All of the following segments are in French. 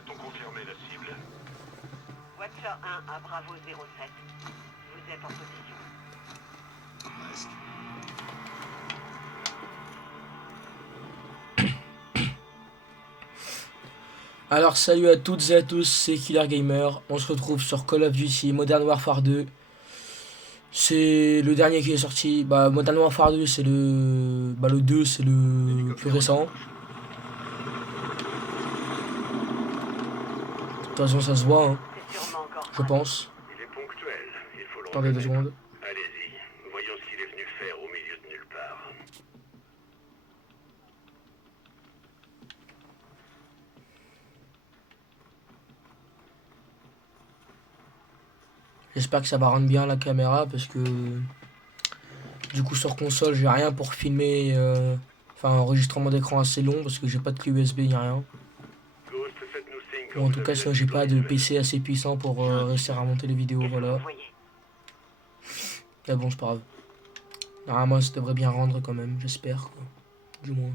A-t-on confirmé la cible? Watcher 1 à Bravo 07. Vous êtes en position. Presque. Alors salut à toutes et à tous, c'est Killer Gamer. On se retrouve sur Call of Duty Modern Warfare 2. C'est le dernier qui est sorti. Modern Warfare 2 c'est le 2 c'est le plus récent. De toute façon ça se voit hein, C'est sûrement encore je pense. Il est ponctuel, il faut le Attendez 2 reconnaître. secondes. Allez-y, voyons ce qu'il est venu faire au milieu de nulle part. J'espère que ça va rendre bien la caméra parce que du coup sur console j'ai rien pour filmer enfin enregistrement d'écran assez long parce que j'ai pas de clé USB ni rien. Ghost, faites-nous signe quand Ou en vous tout avez cas la sinon j'ai pas de visualisation. PC assez puissant pour réussir à monter les vidéos, Qu'est-ce que voilà. vous voyez? Mais bon c'est pas grave. Normalement ça devrait bien rendre quand même, j'espère quoi. Du moins.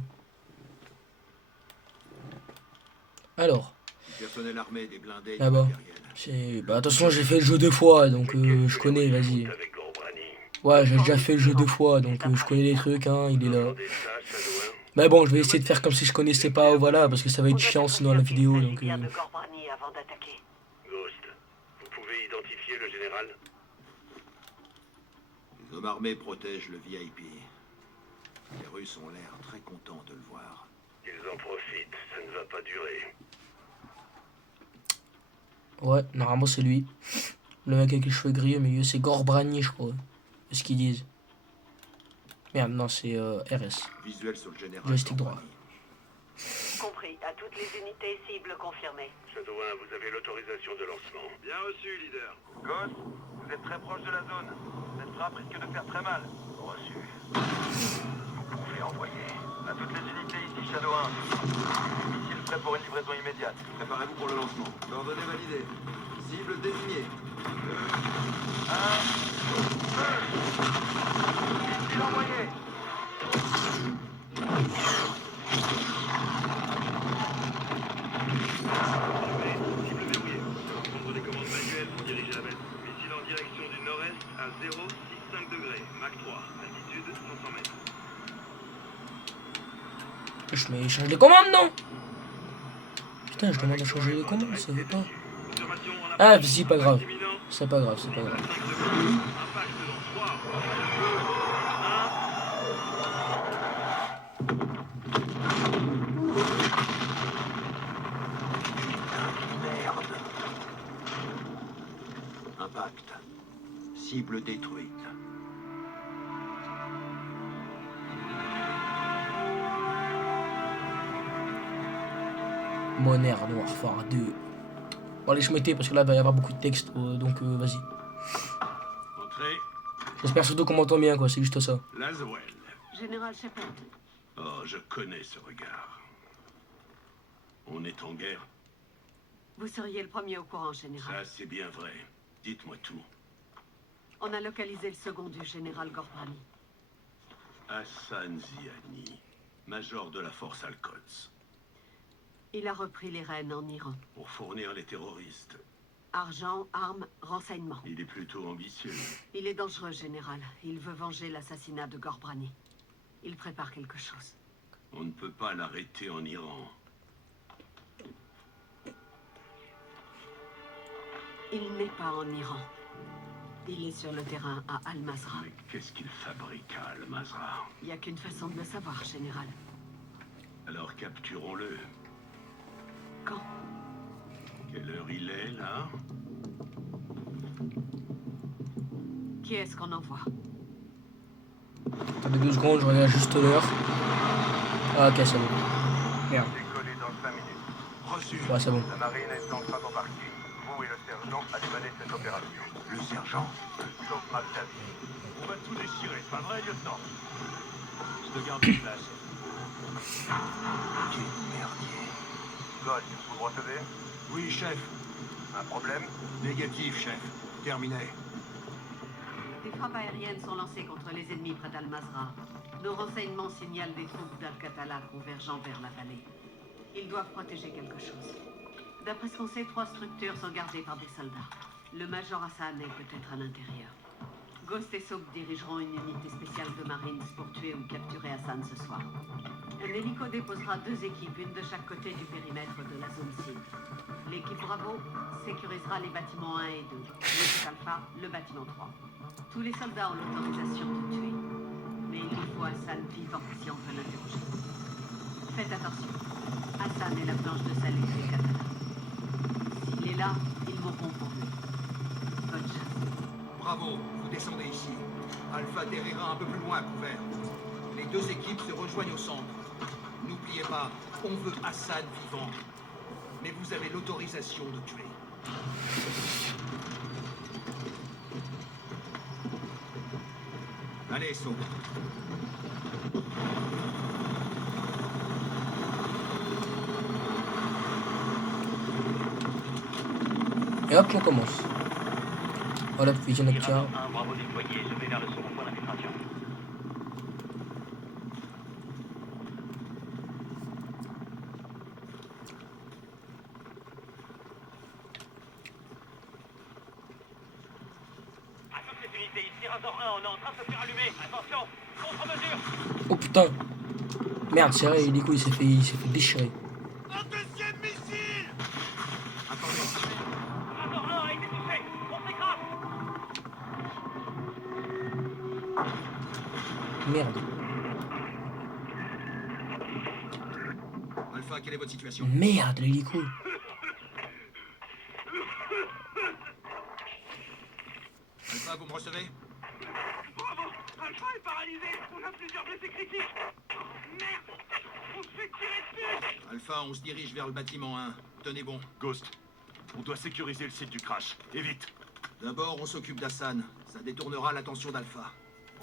Alors, Personnel armé, des blindés, là du bas. matériel. C'est. Attention j'ai fait le jeu 2 fois donc je connais, vas-y. Avec Gorbrani. Ouais j'ai déjà fait le jeu 2 fois donc je connais les trucs hein, il est là. Entendez ça, Shadow 1? Mais bon je vais essayer de faire comme si je connaissais pas, voilà, parce que ça va être chiant sinon la vidéo donc. Il s'agit bien de Gorbrani avant d'attaquer. Ghost, vous pouvez identifier le général? Les hommes armés protègent le VIP. Les Russes ont l'air très contents de le voir. Ils en profitent, ça ne va pas durer. Ouais, normalement c'est lui. Le mec avec les cheveux gris au milieu, c'est Gorbrani je crois. C'est ce qu'ils disent. Merde, non c'est RS. Visuel sur le général. Joystick droit. Gorbrani. Compris. À toutes les unités cibles confirmées. Shadow 1, vous avez l'autorisation de lancement. Bien reçu, leader. Ghost, vous êtes très proche de la zone. Cette frappe risque de faire très mal. Reçu. Vous pouvez envoyer. À toutes les unités ici, Shadow 1. Missile prêt pour une livraison immédiate. Préparez-vous pour le lancement. Coordonnées validées. Cible désignée. Missile envoyé. Cible verrouillée. Prendre les commandes manuelles pour diriger la bête. Missile en direction du nord-est à 065 degrés. Mach 3. Altitude 500 mètres. Je change les commandes non. Putain je demande à changer les commandes, ça veut pas. Confirmation en Ah si pas grave. imminent. C'est pas grave, c'est pas grave. 5 secondes. Impact dans 3, 2, 1. Impact. Cible détruite. Modern Warfare 2. Bon allez je m'étais parce que là il va y avoir beaucoup de texte donc vas-y. Entrée. J'espère surtout qu'on m'entend bien quoi, c'est juste ça. Laswell. Général Shepard. Oh, je connais ce regard. On est en guerre. Vous seriez le premier au courant, général. Ça, c'est bien vrai. Dites-moi tout. On a localisé le second du général Gorbrani. Hassan Ziani, major de la force Al-Quds, Il a repris les rênes en Iran. pour fournir les terroristes. Argent, armes, renseignements. Il est plutôt ambitieux. Il est dangereux, général. Il veut venger l'assassinat de Gorbrani. Il prépare quelque chose. On ne peut pas l'arrêter en Iran. Il n'est pas en Iran. Il est sur le terrain à Al-Mazrah. Mais qu'est-ce qu'il fabrique à Al-Mazrah? Il n'y a qu'une façon de le savoir, général. Alors capturons-le. Quand? Quelle heure il est, là? Qui est-ce qu'on envoie? Attendez 2 secondes, je regarde juste l'heure. Ah ok c'est bon. Merde. Décollé dans 5 minutes. Reçu. Ouais c'est bon. La marine est en train d'embarquer. Vous et le sergent allez mener cette opération. Le sergent. Sauf Maltavi. On va tout déchirer, c'est pas vrai, lieutenant? Je te garde une place. Quel merdier. Ghost, vous me recevez? Oui, chef. Un problème? Négatif, chef. Terminé. Des frappes aériennes sont lancées contre les ennemis près d'Al-Mazrah. Nos renseignements signalent des troupes d'Al-Qatala convergeant vers la vallée. Ils doivent protéger quelque chose. D'après ce qu'on sait, 3 structures sont gardées par des soldats. Le Major Hassan est peut-être à l'intérieur. Ghost et Soap dirigeront une unité spéciale de Marines pour tuer ou capturer Hassan ce soir. Un hélico déposera 2 équipes, une de chaque côté du périmètre de la zone cible. L'équipe Bravo sécurisera les bâtiments 1 et 2. L'équipe Alpha, le bâtiment 3. Tous les soldats ont l'autorisation de tuer. Mais il faut Hassan vivant si on veut l'interroger. Faites attention. Hassan est la planche de salut des Catalans. S'il est là, ils mourront pour lui. Bonne chance. Bravo, vous descendez ici. Alpha atterrira un peu plus loin à couvert. Les 2 équipes se rejoignent au centre. N'oubliez pas, on veut Hassan vivant. Mais vous avez l'autorisation de tuer. Allez, saute. Et hop, on commence. Voilà, vision nocturne. Un Bravo déployé, je vais vers le second point d'infiltration. À toutes les unités, ici Razor 1, on est en train de se faire allumer. Attention, contre-mesure. Oh putain. Merde, c'est vrai, l'hélico il s'est fait déchirer. Un deuxième missile! Razor 1 a été touché. On s'écrase. Merde. Alpha, quelle est votre situation? Merde, l'hélico. Alpha, vous me recevez? Bravo! Alpha est paralysé! On a plusieurs blessés critiques! Oh, merde! On se fait tirer dessus! Alpha, on se dirige vers le bâtiment 1. Tenez bon. Ghost, on doit sécuriser le site du crash. Et vite. D'abord, on s'occupe d'Hassan. Ça détournera l'attention d'Alpha.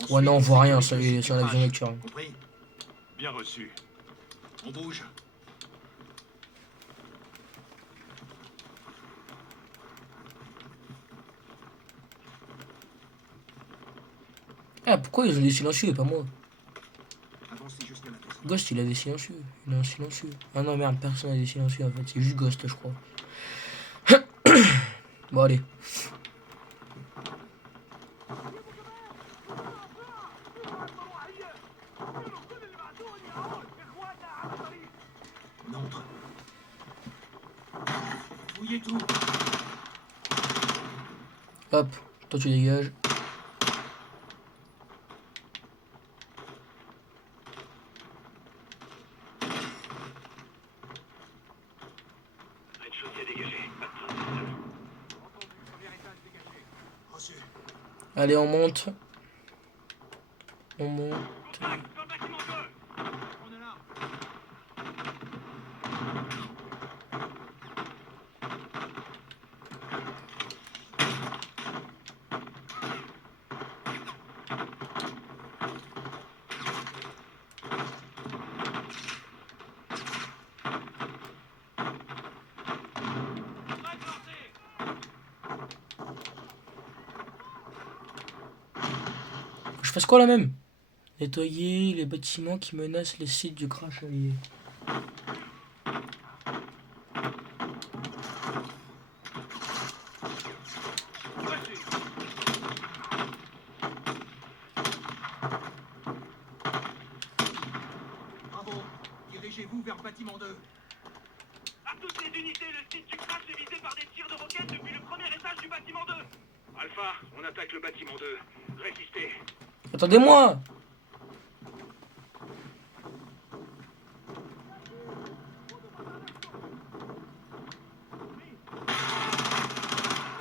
Ouais, non, on voit rien sur sécurise le la site vision du nocturne. crash. Compris? Bien reçu. On bouge. Ah, pourquoi ils ont des silencieux et pas moi? Avancez jusqu'à la maison. Ghost il a des silencieux. Il a un silencieux. Ah non, merde, personne n'a des silencieux en fait. C'est juste Ghost, je crois. Bon, allez. On entre. Fouillez tout. Hop, toi tu dégages. Rez-de-chaussée dégagé. Pas de trace de sol. Reçu. Allez, on monte. On monte. Contact! Sur le bâtiment 2! On est là! Je fasse quoi là même? Nettoyer les bâtiments qui menacent les sites du crash allié. Bravo. Dirigez-vous vers le bâtiment 2. À toutes les unités, le site du crash est visé par des tirs de roquettes depuis le premier étage du bâtiment 2. Alpha, on attaque le bâtiment 2. Résistez. Attendez-moi!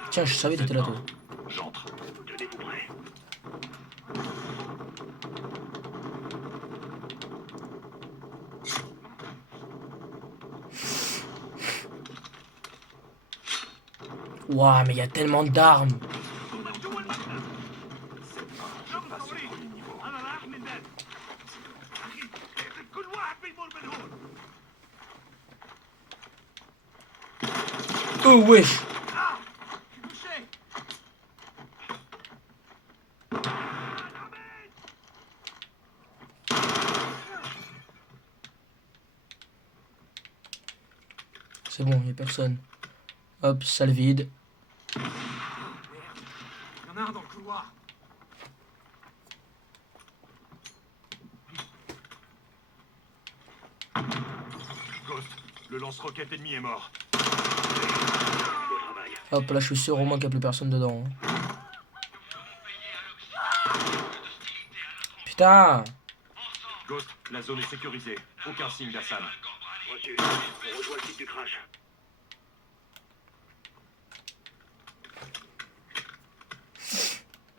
Tiens, je savais que t'étais là, toi. J'entre. Tenez-vous prêts. Ouah, mais il y a tellement d'armes. Oh, wesh. C'est bon, il n'y a personne. Hop, salle vide. Il y en a un dans le couloir. Ghost, le lance-roquette ennemi est mort. Hop, là je suis sûr au moins qu'il n'y a plus personne dedans. Hein. Putain! Ghost, la zone est sécurisée. Aucun signe d'Hassan. Reçu. On rejoint le site du crash.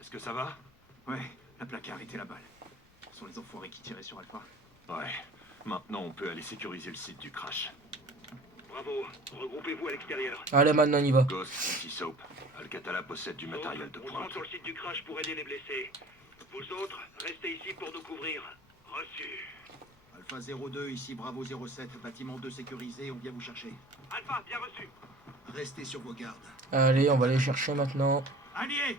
Est-ce que ça va? Ouais, la plaque a arrêté la balle. Ce sont les enfoirés qui tiraient sur Alpha. Ouais. Maintenant, on peut aller sécuriser le site du crash. Bravo. Regroupez-vous à l'extérieur. Allez, maintenant on y va. Ghost, ici Soap. Alcatala possède du matériel de On se rend pointe. sur le site du crash pour aider les blessés. Vous autres, restez ici pour nous couvrir. Reçu. Alpha 02, ici Bravo 07, bâtiment 2 sécurisé, on vient vous chercher. Alpha, bien reçu. Restez sur vos gardes. Allez, on va aller chercher maintenant. Alliés,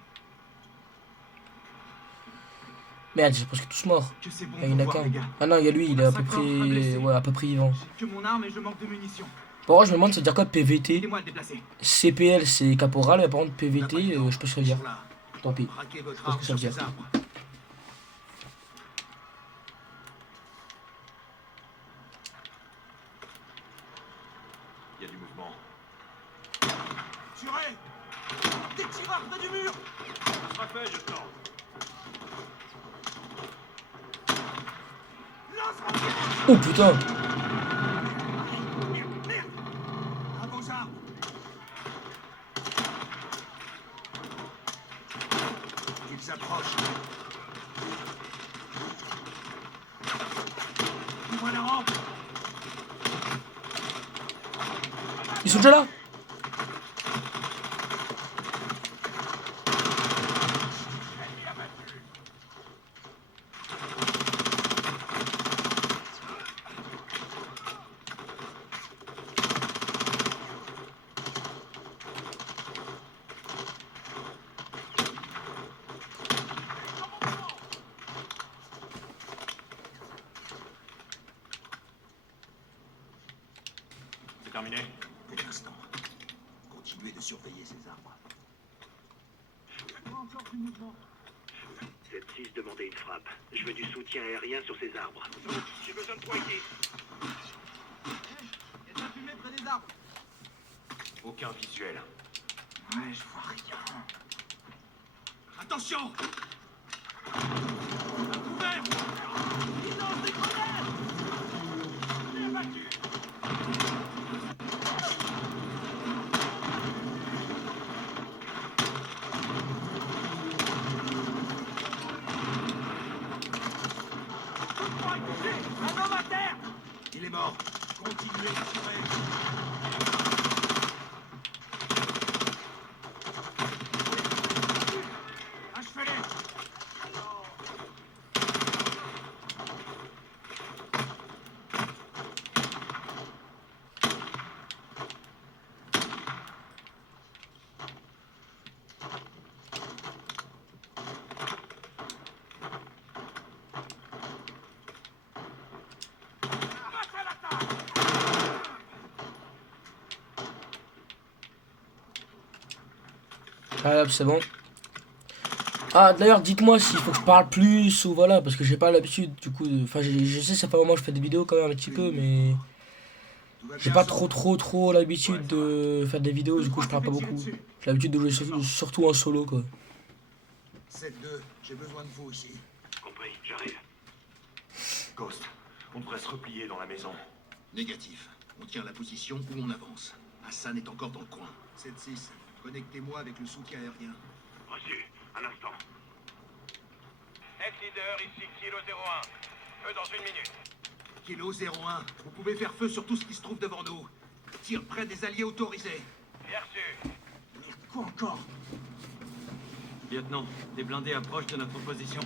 Merde, j'ai presque tous morts. que c'est bon Ah, il y en a de vous voir, qu'un. les gars. Ah non, il y a lui, il est à peu On a 5 morts, un près. blessé. Ouais, à peu près vivant. J'ai que mon arme et je manque de munitions. Bon, je me demande, ça veut dire quoi PVT? Aidez-moi à le déplacer. CPL, c'est caporal, mais par contre PVT, je peux se le dire. Là, Tant pis. braquez votre Qu'est-ce arme que ça sur veut ces dire? arbres. Il y a du mouvement. Tirez! Des tireurs près du mur! Ça sera fait, lieutenant. Oh putain! À vos armes! Qu'ils s'approchent. Ouvre la rampe! Ils sont déjà là! C'est terminé. Pour l'instant, continuez de surveiller ces arbres. Encore du mouvement. 7-6 demandait une frappe. Je veux du soutien aérien sur ces arbres. J'ai besoin de toi ici. Il y a de la fumée près des arbres. Aucun visuel. Ouais, je vois rien. Attention! À couvert! Ils lancent des grenades! On est abattu! Un homme à terre! Il est mort. Continuez à tirer. Achevez-les! Allez hop, c'est bon. Ah, d'ailleurs, dites-moi s'il faut que je parle plus ou voilà, parce que j'ai pas l'habitude du coup. Enfin, je sais, ça fait un moment que je fais des vidéos quand même un petit peu, mais j'ai pas trop l'habitude de faire des vidéos, du coup, je parle pas beaucoup. J'ai l'habitude de jouer surtout en solo quoi. 7-2, j'ai besoin de vous ici. Compris, j'arrive. Ghost, on devrait se replier dans la maison. Négatif. On tient la position où on avance. Hassan est encore dans le coin. 7-6, connectez-moi avec le soutien aérien. Reçu. Un instant. Ex-leader, ici Kilo 01. Feu dans 1 minute. Kilo 01, vous pouvez faire feu sur tout ce qui se trouve devant nous. Tire près des alliés autorisés. Bien reçu. Merde, quoi encore? Lieutenant, des blindés approchent de notre position.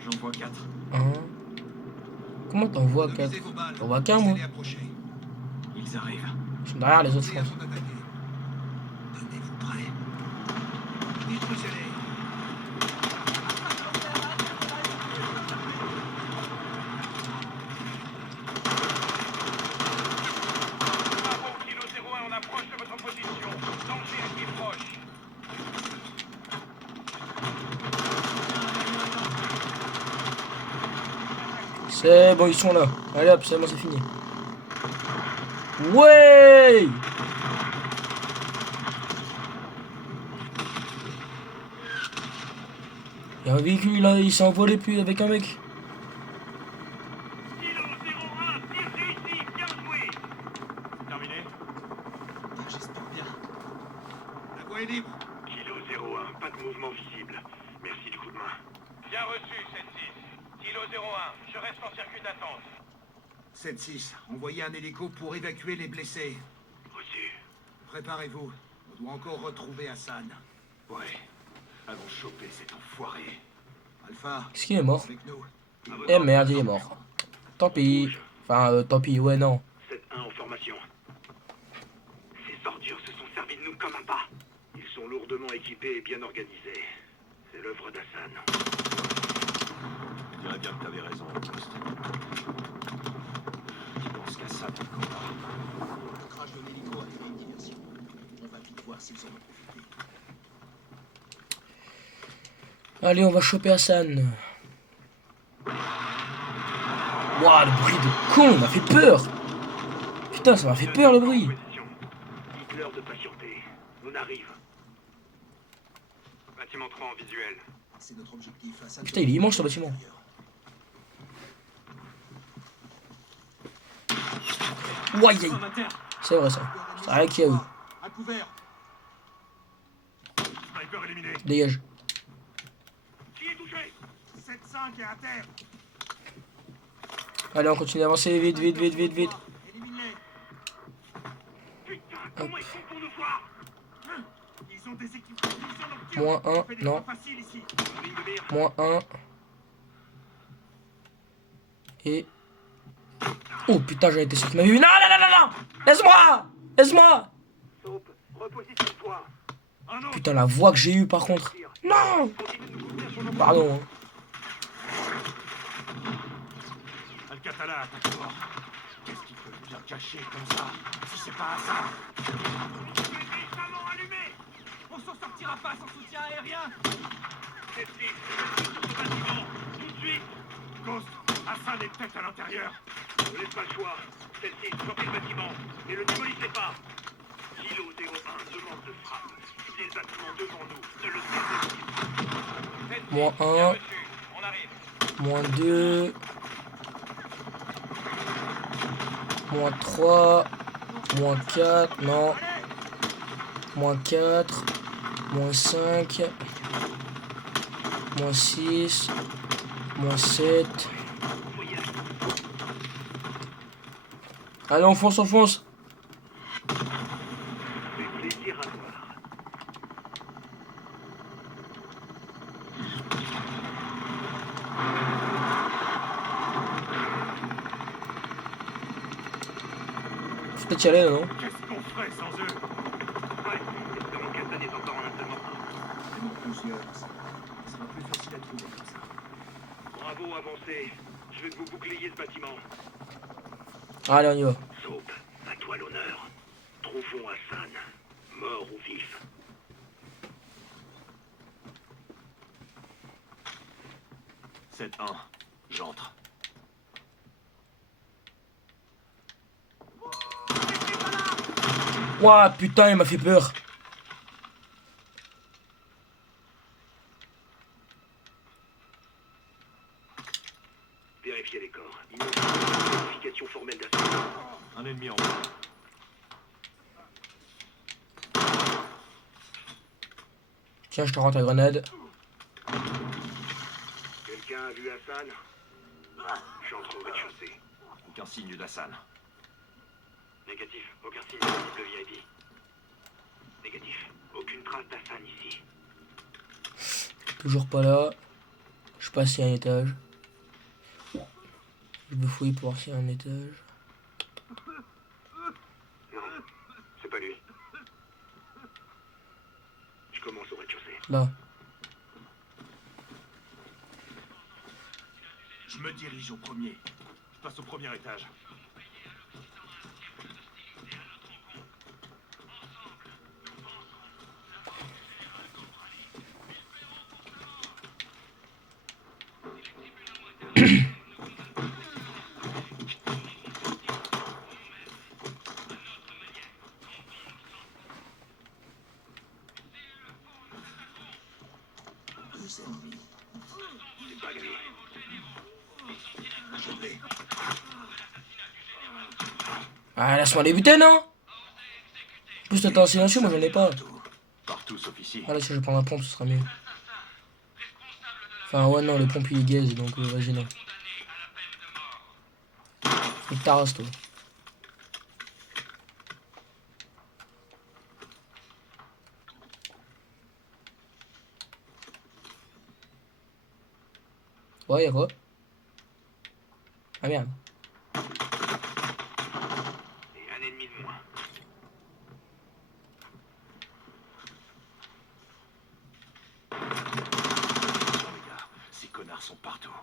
J'en vois 4. Hein? Comment t'en vois Nomisez 4? vos balles. J'en vois qu'un moi. Laissez-les approcher. Ils arrivent. Ils sont derrière les autres, je Prêts à pense. contre-attaquer. Tenez-vous prêts. Détruisez-les. Bravo, Kilo 01, on approche de votre position. C'est bon, ils sont là. Allez hop, c'est bon, c'est fini. Ouais! Il y a un véhicule là, il s'est envolé puis avec un mec. Kilo 01, tir réussi, bien joué. Terminé? J'espère bien. La voie est libre. Kilo 01, pas de mouvement visible. Merci du coup de main. Bien reçu, 7-6. Kilo 01, je reste en circuit d'attente. 7-6, envoyez un hélico pour évacuer les blessés. Reçu. Préparez-vous. On doit encore retrouver Hassan. Ouais. Allons choper cet enfoiré. Alpha, Qu'est-ce qu'il est mort? avec nous. Eh merde, il est mort. Tant pis. Enfin, tant pis, ouais, non. 7-1 en formation. Ces ordures se sont servis de nous comme un pas. Ils sont lourdement équipés et bien organisés. C'est l'œuvre d'Hassan. Je dirais bien que t'avais raison, Post. Je pense qu'à ça, t'es encore là. Le crash de l'hélico a créé une diversion. On va vite voir s'ils en ont profité. Allez, on va choper Hassan. Waouh, le bruit de con, il m'a fait peur. Putain, ça m'a fait peur le bruit. Dites-leur de patienter. On arrive. Bâtiment 3 en visuel. C'est notre objectif. Hassan. Putain, il est immense ce bâtiment. Ouais, aïe. C'est vrai ça. C'est rien qu'il y a eu. À couvert. Sniper éliminé. Dégage. Qui est touché? 7-5 est à terre. Allez, on continue d'avancer. Vite, vite, vite, vite, vite. Élimine-les. Putain, comment ils font pour nous voir? Ils ont des équipes de vision nocturne. Moins On un, fait des non. pas faciles ici. Ligne de mire. Moins 1. Et... Oh putain, j'en étais sûr qu'il m'avait vu. Non, non, non, non, non. Laisse-moi. Laisse-moi. Soap, repositionne-toi. Un autre. Putain, la voix que j'ai eue par contre. Non. Continue de nous soutenir sur nos Pardon. Hein. Alcatala attaque fort. Qu'est-ce qu'il peut bien cacher comme ça? Si c'est pas ça. Méchamment allumé. On s'en sortira pas sans soutien aérien. C'est sur ce bâtiment. Tout de suite. Ghost, Hassan est peut-être à l'intérieur. Ne laisse pas le choix. Celle-ci, sortez le bâtiment. Et le démolissez pas. Kilo 01, demande de frappe. Ciblez le bâtiment devant nous. Ne le cessez. Moins Bien 1. reçu, on arrive. Moins 2. Moins 3. Moins 4. Non. Moins 4. Moins 5. Moins 6. Moins 7. Allez, on fonce, on fonce. Fait plaisir à voir. Faut peut-être y aller, non? Qu'est-ce qu'on ferait sans eux? Ouais, espérons qu'Hassan est encore en un seul morceau. Nous plusieurs. Ça sera plus facile à trouver comme ça. Bravo, avancez. Je vais vous bouclier ce bâtiment. Allez, on y va. Soap, à toi l'honneur. Trouvons Hassan, mort ou vif. 7-1, j'entre. Ouah, putain, il m'a fait peur. Vérifiez les corps. Il n'y a pas de vérification formelle d'Hassan. Un ennemi en bas. Tiens, je te rends ta grenade. Quelqu'un a vu Hassan? J'entre au rez-de-chaussée. Aucun signe d'Hassan. Négatif, aucun signe de cible VIP. Négatif, aucune trace d'Hassan ici. Toujours pas là. Je suis passé à un étage. Je vais fouiller pour voir s'il y a un étage. Non, c'est pas lui. Je commence au rez-de-chaussée. Là. Je me dirige au premier. Je passe au premier étage. servi. C'est pas gagné. Je l'ai. Ah, laisse-moi les buter, non? Plus de temps silencieux, moi j'en ai pas. Partout sauf ici. Ah là, si je vais prendre la pompe, ce sera mieux. Enfin, ouais, non, le pompe il est gaze, donc vas-y, non. Et t'arrases, toi. Ouais, y'a quoi? Ah merde. Et un ennemi de moins. Regarde, ces connards sont partout.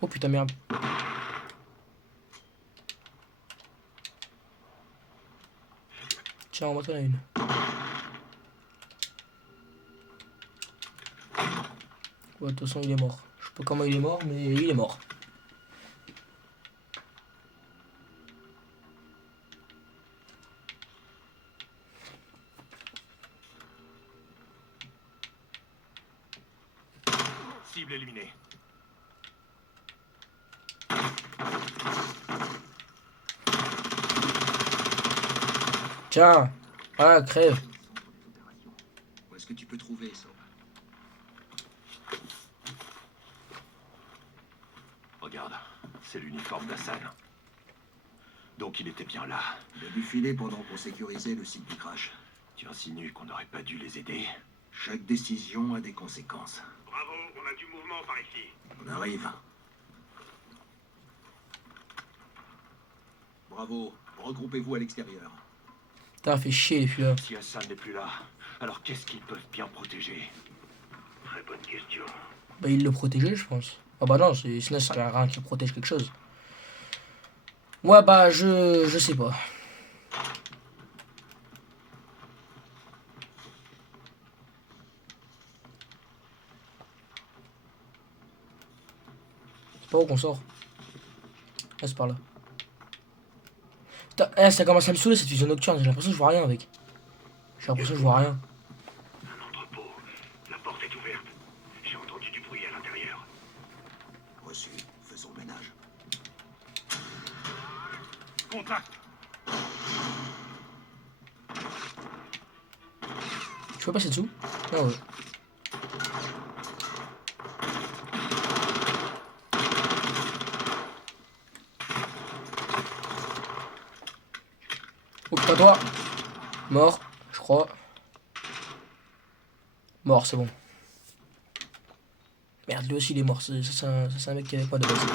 Oh putain, merde. Tiens, envoie-toi la une. Ouais, de toute façon, il est mort. Je sais pas comment il est mort, mais il est mort. Cible éliminée. Tiens. Ah, crève. Où est-ce que tu peux trouver ça? Regarde, c'est l'uniforme d'Hassan. Donc il était bien là. Il a dû filer pendant qu'on sécurisait le site du crash. Tu insinues qu'on n'aurait pas dû les aider? Chaque décision a des conséquences. Bravo, on a du mouvement par ici. On arrive. Bravo, regroupez-vous à l'extérieur. Putain, fait chier les filles. Si Hassan n'est plus là, alors qu'est-ce qu'ils peuvent bien protéger? Très bonne question. Bah, il le protégeait, je pense. Ah bah non, sinon ça sert à rien qu'il protège quelque chose. Ouais, bah, je sais pas. C'est pas où qu'on sort. Ah, c'est par là. Putain, ça commence à me saouler cette vision nocturne. J'ai l'impression que je vois rien avec. J'ai l'impression que je vois rien. Un entrepôt. La porte est ouverte. J'ai entendu du bruit à l'intérieur. Reçu, faisons le ménage. Contact! Tu peux passer dessous? Ah ouais. Oh putain, toi! Mort, je crois. Mort, c'est bon. Merde, lui aussi il est mort. Ça, c'est un mec qui avait pas de base.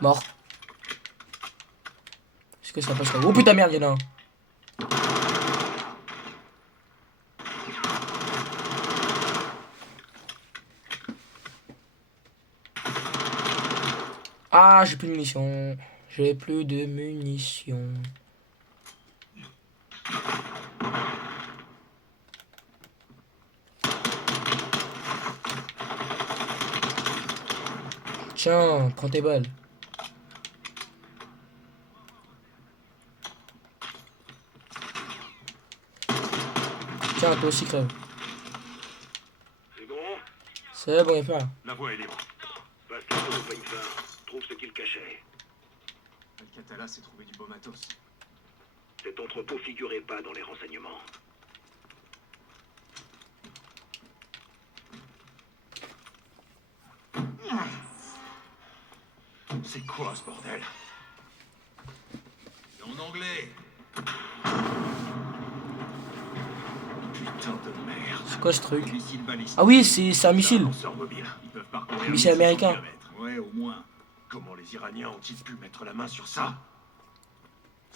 Mort. Est-ce que ça passe là? Oh putain, merde, y'en a un. Ah, j'ai plus de munitions. J'ai plus de munitions. Tiens, prends tes balles. Tiens, toi aussi crève. C'est bon? C'est bon, y'a plus rien. La voie est libre. Passe-le au Painter. Trouve ce qu'il cachait. Al-Qatala s'est trouvé du beau matos. Cet entrepôt figurait pas dans les renseignements. C'est quoi ce bordel? En anglais. Putain de merde. C'est quoi ce truc? Missile balistique. Ah oui, c'est un missile. Lanceur mobile. Ils peuvent parcourir Missile 1600 américain. kilomètres. Ouais, au moins. Comment les Iraniens ont-ils pu mettre la main sur ça?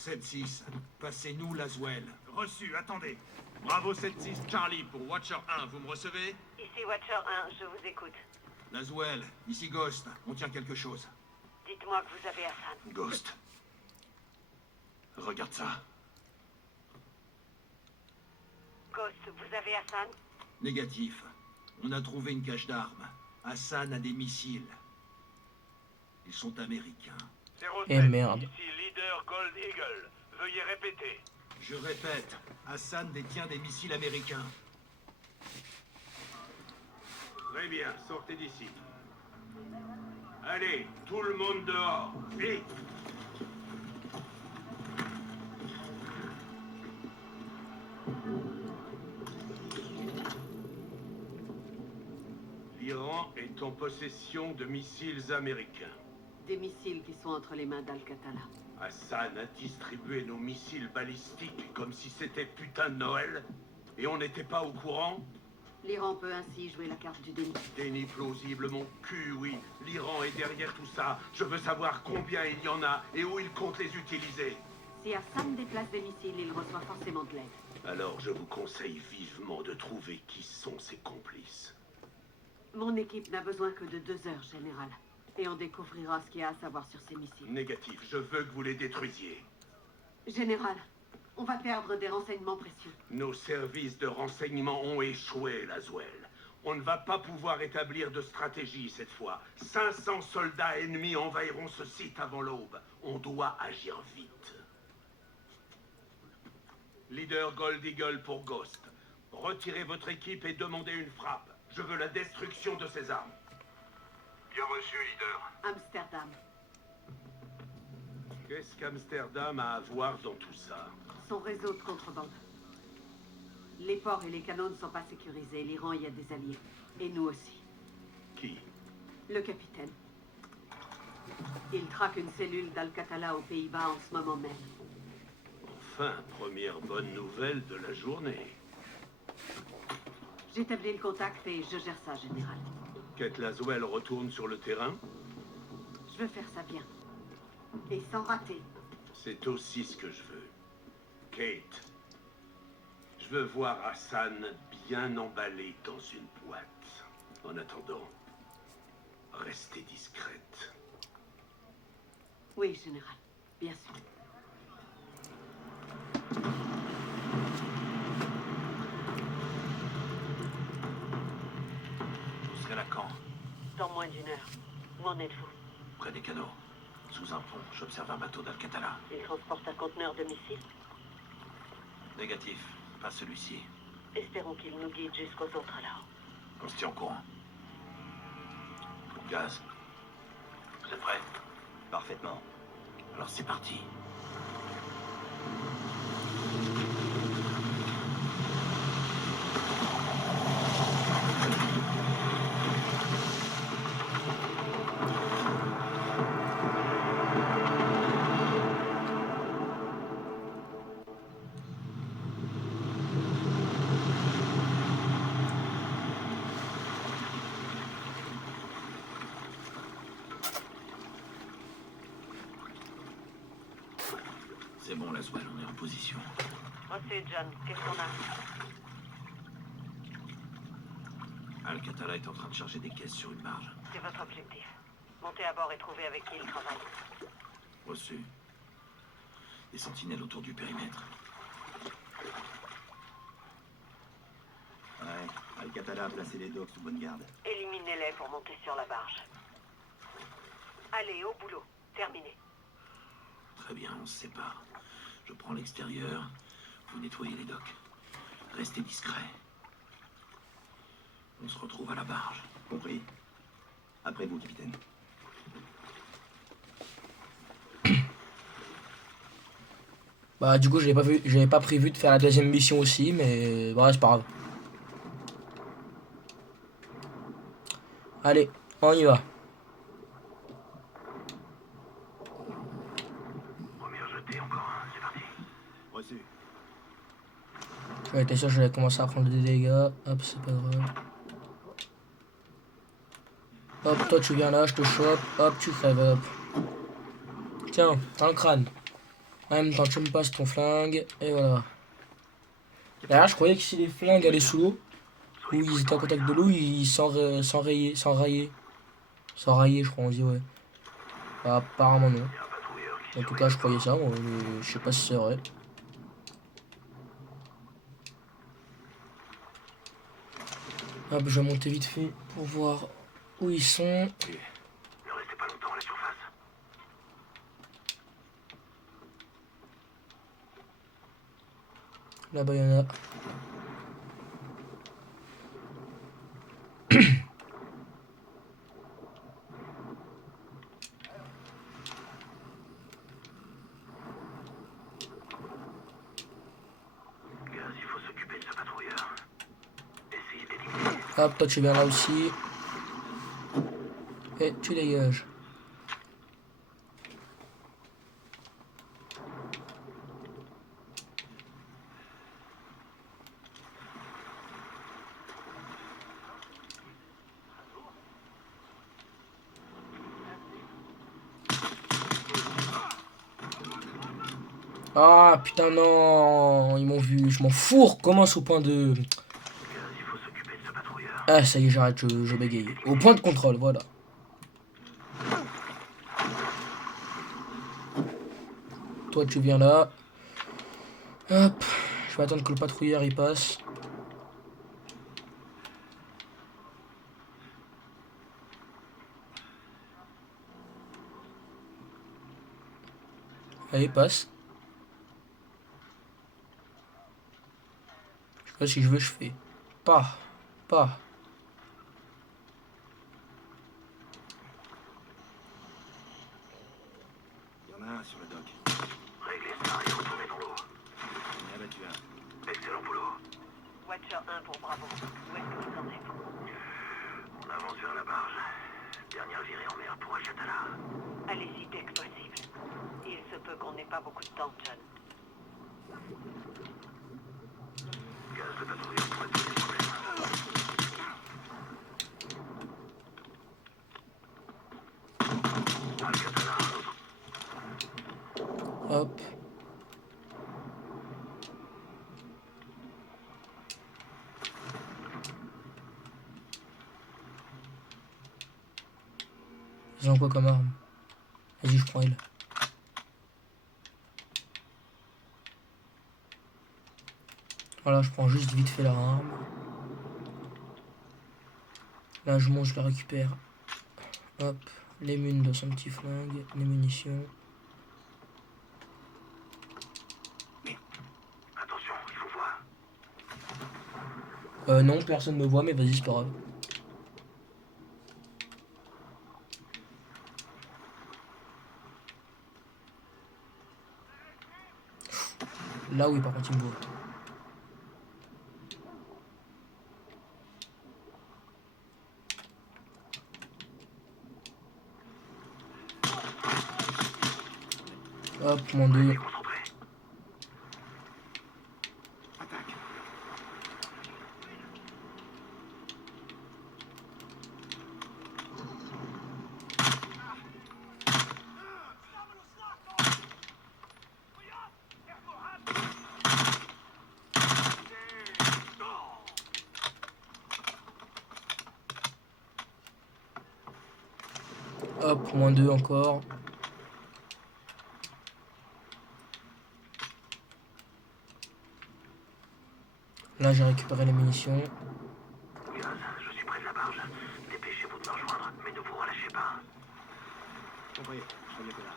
7-6, passez-nous Laswell. Reçu, attendez. Bravo 7-6 Charlie pour Watcher 1, vous me recevez? Ici Watcher 1, je vous écoute. Laswell, ici Ghost, on tient quelque chose. Dites-moi que vous avez Hassan. Ghost. Regarde ça. Ghost, vous avez Hassan? Négatif. On a trouvé une cache d'armes. Hassan a des missiles. Ils sont américains. 07, Eh merde. Ici leader Gold Eagle. Veuillez répéter. Je répète, Hassan détient des missiles américains. Très bien, sortez d'ici. Allez, tout le monde dehors, vite! L'Iran est en possession de missiles américains. Des missiles qui sont entre les mains d'Al-Qatala. Hassan a distribué nos missiles balistiques comme si c'était putain de Noël. Et on n'était pas au courant? L'Iran peut ainsi jouer la carte du déni. Déni plausible, mon cul, oui. L'Iran est derrière tout ça. Je veux savoir combien il y en a et où il compte les utiliser. Si Hassan déplace des missiles, il reçoit forcément de l'aide. Alors je vous conseille vivement de trouver qui sont ses complices. Mon équipe n'a besoin que de 2 heures, général. Et on découvrira ce qu'il y a à savoir sur ces missiles. Négatif, je veux que vous les détruisiez. Général, on va perdre des renseignements précieux. Nos services de renseignement ont échoué, Laswell. On ne va pas pouvoir établir de stratégie cette fois. 500 soldats ennemis envahiront ce site avant l'aube. On doit agir vite. Leader Gold Eagle pour Ghost. Retirez votre équipe et demandez une frappe. Je veux la destruction de ces armes. Bien reçu, leader. Amsterdam. Qu'est-ce qu'Amsterdam a à voir dans tout ça? Son réseau de contrebande. Les ports et les canaux ne sont pas sécurisés. L'Iran y a des alliés. Et nous aussi. Qui? Le capitaine. Il traque une cellule d'Al-Qatala aux Pays-Bas en ce moment même. Enfin, première bonne nouvelle de la journée. J'établis le contact et je gère ça, général. Kate Laswell retourne sur le terrain? Je veux faire ça bien. Et sans rater. C'est aussi ce que je veux. Kate, je veux voir Hassan bien emballé dans une boîte. En attendant, restez discrète. Oui, général. Bien sûr. Vous serez là quand? Dans moins d'1 heure. Où en êtes-vous? Près des canaux. Sous un pont, j'observe un bateau d'Al-Qatala. Il transporte un conteneur de missiles. Négatif, pas celui-ci. Espérons qu'il nous guide jusqu'aux autres là. On se tient au courant. Gaz. Vous êtes prêts? Parfaitement. Alors c'est parti. C'est bon, Laswell, on est en position. Reçu, John. Qu'est-ce qu'on a? Al-Qatala est en train de charger des caisses sur une barge. C'est votre objectif. Montez à bord et trouvez avec qui il travaille. Reçu. Des sentinelles autour du périmètre. Ouais, Al-Qatala a placé les docks sous bonne garde. Éliminez-les pour monter sur la barge. Allez, au boulot. Terminé. Très bien, on se sépare. Je prends l'extérieur, vous nettoyez les docks. Restez discret. On se retrouve à la barge. Compris. Après vous, capitaine. Bah du coup j'avais pas prévu de faire la deuxième mission aussi, mais voilà, c'est pas grave. Allez, on y va. Première jetée, encore un, c'est parti. Reçu. Ouais, t'es sûr, j'allais commencer à prendre des dégâts. Hop, c'est pas grave. Hop, toi tu viens là, je te chope. Hop, tu crèves, hop. Tiens, dans le crâne. En même temps, tu me passes ton flingue. Et voilà. D'ailleurs, je croyais que si les flingues allaient sous l'eau, ou ils étaient en contact de l'eau, ils s'enrayaient, je crois, on dit, ouais. Bah, apparemment non. En tout cas, je croyais ça, moi, mais je sais pas si c'est vrai. Hop, je vais monter vite fait pour voir où ils sont. Ne restez pas longtemps à la surface. Là-bas, il y en a. Gaz, il faut s'occuper de ce patrouilleur. Essayez d'éliminer. Hop, toi tu viens là aussi. Et tu dégages. Ah putain non, ils m'ont vu, je m'en fous, recommence au point de... Gaz, il faut s'occuper de ce patrouilleur. Ah ça y est, j'arrête, je bégaye. Au point de contrôle, voilà. Toi tu viens là. Hop, je vais attendre que le patrouilleur il passe. Allez, passe. Je sais pas si je veux, je fais. Pas. Il y en a un sur le dock. Réglez ça et retournez dans l'eau. On a abattu un. Excellent boulot. Watcher 1 pour Bravo. Où est-ce que vous en êtes? On avance vers la barge. Dernière virée en mer pour Al-Qatala. Allez-y dès que possible. Il se peut qu'on n'ait pas beaucoup de temps, John. Gaz, le patrouilleur pourrait poser problème. Al-Qatala, Hop. Ils ont quoi comme arme? Vas-y, je prends elle. Voilà, je prends juste vite fait leur arme. Là, je monte, je la récupère. Hop, les munes dans son petit flingue, les munitions. attention, il faut voir. Non, personne me voit, mais vas-y, c'est pas grave. Là, oui, par contre, il me voit. Hop, mon deux. Concentré. Hop, moins deux encore. Là, j'ai récupéré les munitions. Gaz, je suis près de la barge. Dépêchez-vous de me rejoindre, mais ne vous relâchez pas. Compris, je reviens là.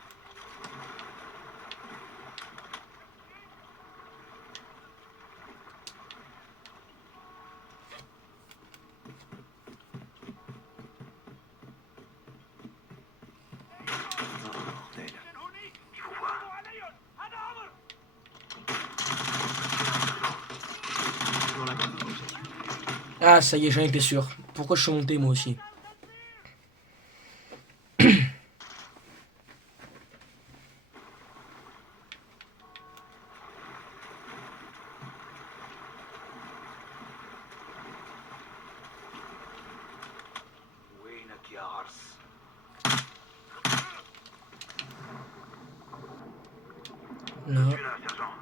Bordel. Il faut voir. Toujours la bonne. Ah, ça y est, j'en étais sûr. Pourquoi je suis monté, moi aussi? وينك يا عرس؟ Là. Je suis là, sergent.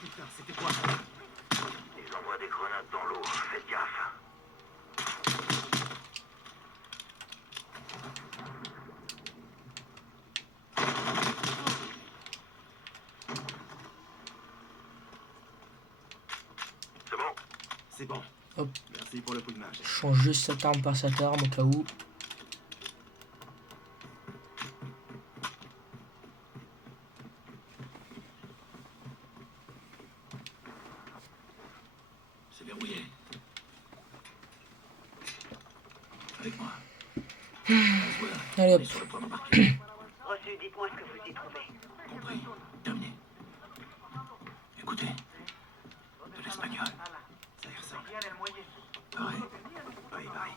Putain, c'était quoi ça? Ils envoient des grenades dans l'eau. Faites gaffe. C'est bon. Hop. Merci pour le coup de main, chef. Change juste cette arme par cette arme au cas où. C'est verrouillé. Avec moi. Allez On hop. est sur le point d'embarquer. Reçu, dites-moi ce que vous y trouvez. Compris. Terminé. Écoutez. De l'espagnol. Ça y ressemble. Pareil. Oui, pareil.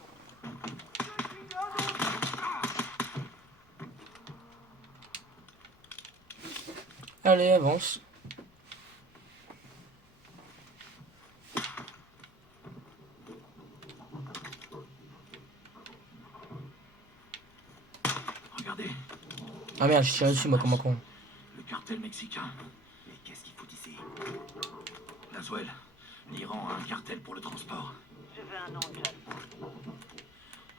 Allez, avance. Regardez. Ah merde, je suis tiré dessus moi comme un con. Le cartel mexicain. Mais qu'est-ce qu'il faut ici? Laswell. L'Iran a un cartel pour le transport. Je veux un nom, John.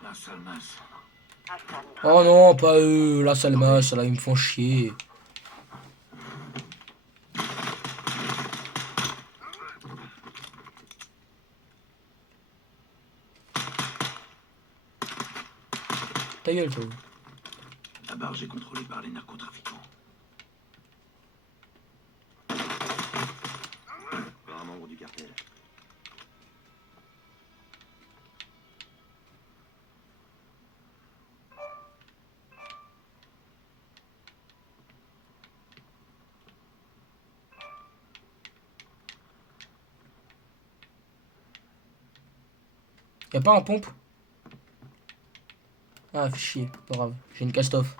Las Almas. Hassan. Oh non, pas eux. La Salma, ça là, ils me font chier. Ta gueule, toi. La barge est contrôlée par les narcotrafiquants. Pas un membre du cartel. Y'a pas un pompe? Ah, fait chier, pas grave. J'ai une cast-off.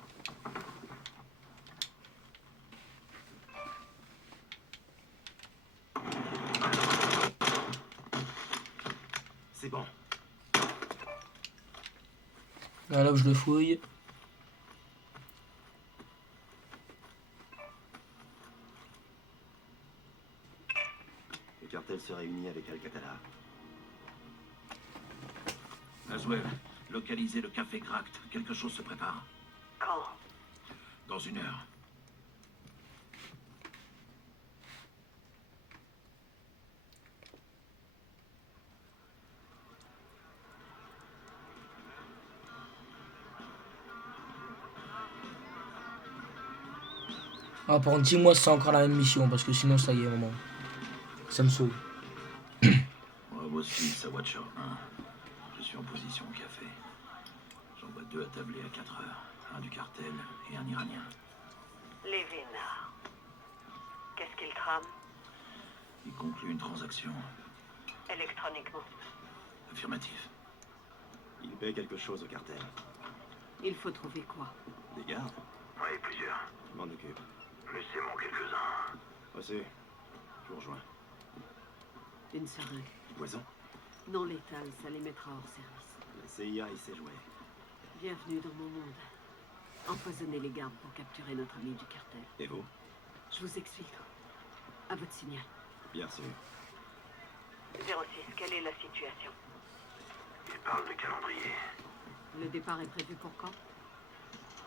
C'est bon. Ah, là où je le fouille. Le cartel se réunit avec Al-Qatala. Laswell. Localisez le café Gract. Quelque chose se prépare. Quand? Dans 1 heure. Ah, pendant 10 mois, c'est encore la même mission parce que sinon, ça y est, moment. Ça me saoule. Bravo Smith à Watcher 1. Je suis en position au café. J'en vois 2 attablés à 4 heures. Un du cartel et un Iranien. Les vénards. Qu'est-ce qu'ils trament? Il conclut une transaction. Électroniquement. Affirmatif. Il paie quelque chose au cartel. Il faut trouver quoi? Des gardes? Oui, plusieurs. Je m'en occupe. Laissez-moi quelques-uns. Passez. Je vous rejoins. Une seringue. Poison? Non létale, ça les mettra hors service. La CIA et ses jouets. Bienvenue dans mon monde. Empoisonnez les gardes pour capturer notre ami du cartel. Et vous? Je vous exfiltre. À votre signal. Bien sûr. 06, quelle est la situation? Il parle de calendrier. Le départ est prévu pour quand?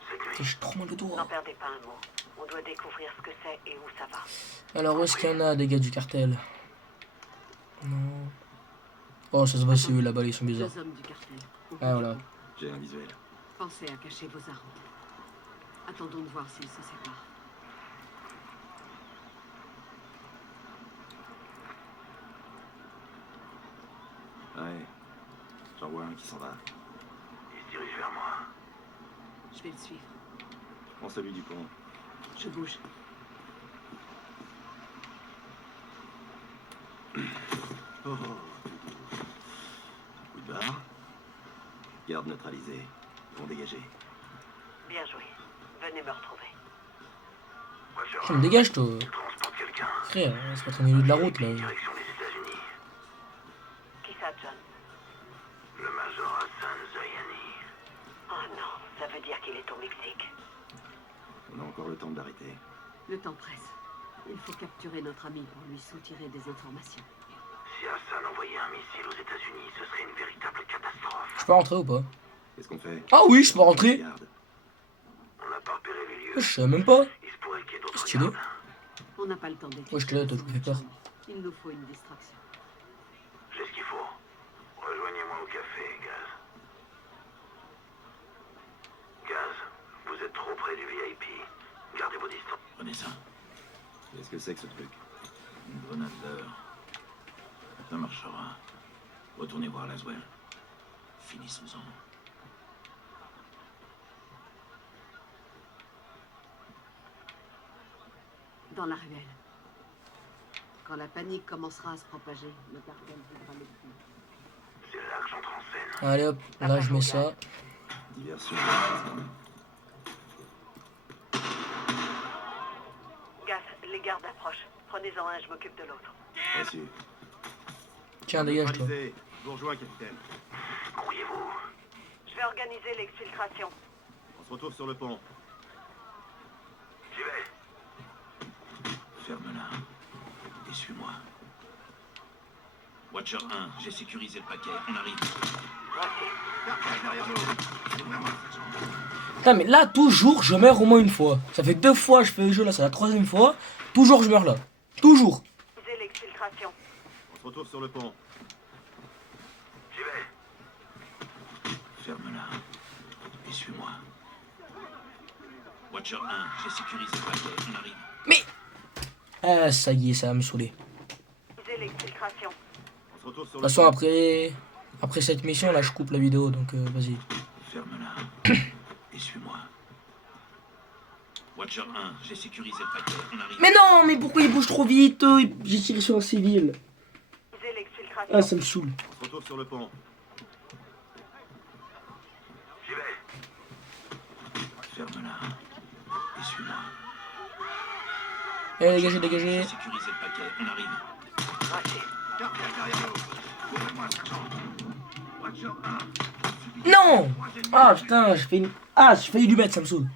Cette nuit. J'ai trop mal le N'en doigt. perdez pas un mot. On doit découvrir ce que c'est et où ça va. Alors, où est-ce qu'il y en a des gars du cartel? Non. Oh, ça se voit, c'est eux là-bas, ils sont bizarres. 2 hommes du cartel. Ah, voilà. J'ai un visuel. Pensez à cacher vos armes. Attendons de voir s'ils se séparent. Ouais. J'en vois un qui s'en va. Il se dirige vers moi. Je vais le suivre. Je prends celui du pont. Je bouge. Oh. Coup de barre. Garde neutralisée. Pont dégagé. Bien joué. Venez me retrouver. Watcher Je me dégage, toi. il transporte quelqu'un. Frère, c'est pas trop au milieu de la route là. Direction des États-Unis. Qui ça, John? Le Major Hassan Zayani. Oh non, ça veut dire qu'il est au Mexique. On a encore le temps de l'arrêter. Le temps presse. Il faut capturer notre ami pour lui soutirer des informations. Si Hassan envoyait un missile aux États-Unis, ce serait une véritable catastrophe. Je peux rentrer ou pas? Qu'est-ce qu'on fait? Ah oui, je peux rentrer. Garde. On n'a pas repéré les lieux. Je sais même pas. Il se pourrait qu'il y ait d'autres Stylé. gardes. On n'a pas le temps d'étudier. Ouais, je te l'ai, toi, je me fais peur. Il nous faut une distraction. J'ai ce qu'il faut. ça. Qu'est-ce que c'est que ce truc? Une grenade d'heure. Ça marchera. Retournez voir Laswell. Finissons-en. Dans la ruelle. Quand la panique commencera à se propager, le cartel voudra le plus. C'est là que j'entre en scène. Allez hop, là je mets ça. Diversion. Gas, les gardes approchent. Prenez-en un, je m'occupe de l'autre. Reçu. Tiens, dégage toi. Neutralisé. Je vous rejoins, capitaine. Courriez-vous. Je vais organiser l'exfiltration. On se retrouve sur le pont. J'y vais. Ferme-la. Et suis-moi. Watcher 1, j'ai sécurisé le paquet. On arrive. Putain, mais là, toujours, je meurs au moins une fois. Ça fait 2 fois que je fais le jeu, là, c'est la 3e fois. Toujours, je meurs là. Toujours. L'exfiltration. On se retrouve sur le pont. J'y vais. Ferme-la. Et suis-moi. Watcher 1, j'ai sécurisé le paquet. On arrive. Ah, ça y est, ça va me saouler. L'exfiltration. On se retrouve sur De le toute façon, pont. après cette mission, là, je coupe la vidéo, donc vas-y. Ferme-la. Et suis-moi. Watcher 1, j'ai sécurisé le paquet. On arrive. Mais non, mais pourquoi il bouge trop vite? J'ai tiré sur un civil. L'exfiltration. Ah, ça me saoule. On se retrouve sur le pont. J'y vais. Ferme-la. Et suis-moi. Eh, dégagez, dégagez. J'ai sécurisé le paquet. On arrive. Non! Ah, putain, je fais une... Ah, j'ai failli lui mettre, ça me saoule.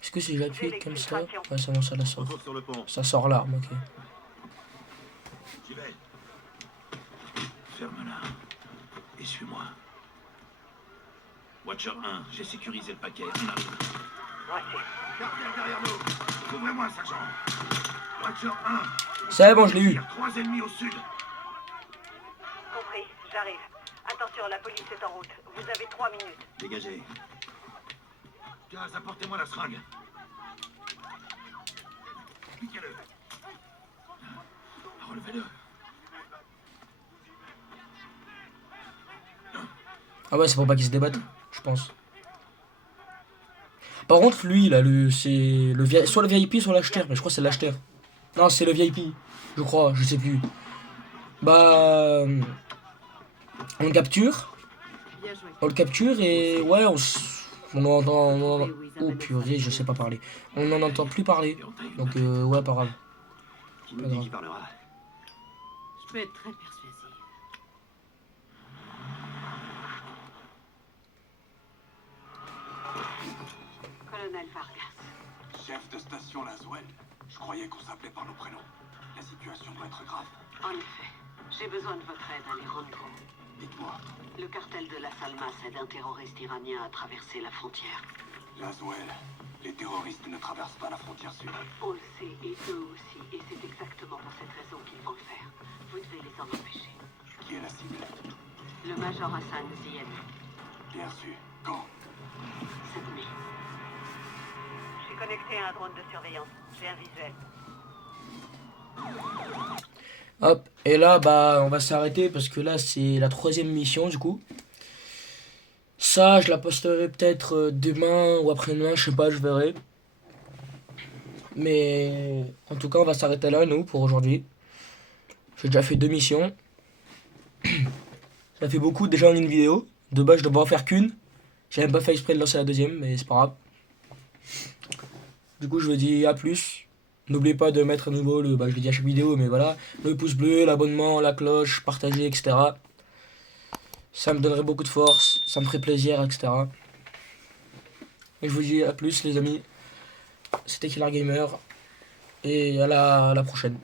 Est-ce que si j'appuie comme ça... Ouais, ça, non, ça la On se sort. retrouve sur le pont. Ça sort l'arme, ok. J'y vais. Ferme-la. Et suis-moi. Watcher 1, j'ai sécurisé le paquet. On arrive. Cartel derrière nous. Ouvrez-moi, sergent. Watcher 1. C'est bon, je l'ai eu. 3 ennemis au sud. Compris, j'arrive. Attention, la police est en route. Vous avez 3 minutes. Dégagez. Gaz, apportez-moi la seringue. Piquez-le. Relevez-le. Ah ouais, c'est pour pas qu'il se débatte, je pense. Par contre, lui, là, c'est le soit le VIP, soit l'acheteur. Mais je crois que c'est l'acheteur. Non, c'est le VIP. Je crois, je sais plus. Bah... On le capture. Bien joué. On le capture et... Ouais, on entend... Oh purée, je sais pas parler. On n'en entend plus parler. Donc, ouais, pas grave. Qui nous dit qui parlera? Je peux être très persuasive. Colonel Vargas. Chef de station Laswell, je croyais qu'on s'appelait par nos prénoms. La situation doit être grave. En effet, j'ai besoin de votre aide, Alejandro. Dites-moi, Le cartel de la Salmas aide un terroriste iranien à traverser la frontière. Laswell, les terroristes ne traversent pas la frontière sud. On le sait, et eux aussi, et c'est exactement pour cette raison qu'ils vont le faire. Vous devez les en empêcher. Qui est la cible? Le Major Hassan Zien, Bien reçu. Quand? cette nuit. Je suis connecté à un drone de surveillance. J'ai un visuel. Hop, et là, bah, on va s'arrêter parce que là, c'est la 3e mission, du coup. Ça, je la posterai peut-être demain ou après-demain, je sais pas, je verrai. Mais en tout cas, on va s'arrêter là, nous, pour aujourd'hui. J'ai déjà fait 2 missions. Ça fait beaucoup déjà en une vidéo. De base, je devais en faire qu'une. J'ai même pas fait exprès de lancer la 2e, mais c'est pas grave. Du coup, je vous dis à plus. N'oubliez pas de mettre à nouveau le, bah, je l'ai dit à chaque vidéo, mais voilà, le pouce bleu, l'abonnement, la cloche, partager, etc. Ça me donnerait beaucoup de force, ça me ferait plaisir, etc. Et je vous dis à plus les amis. C'était Killer Gamer. Et à la prochaine.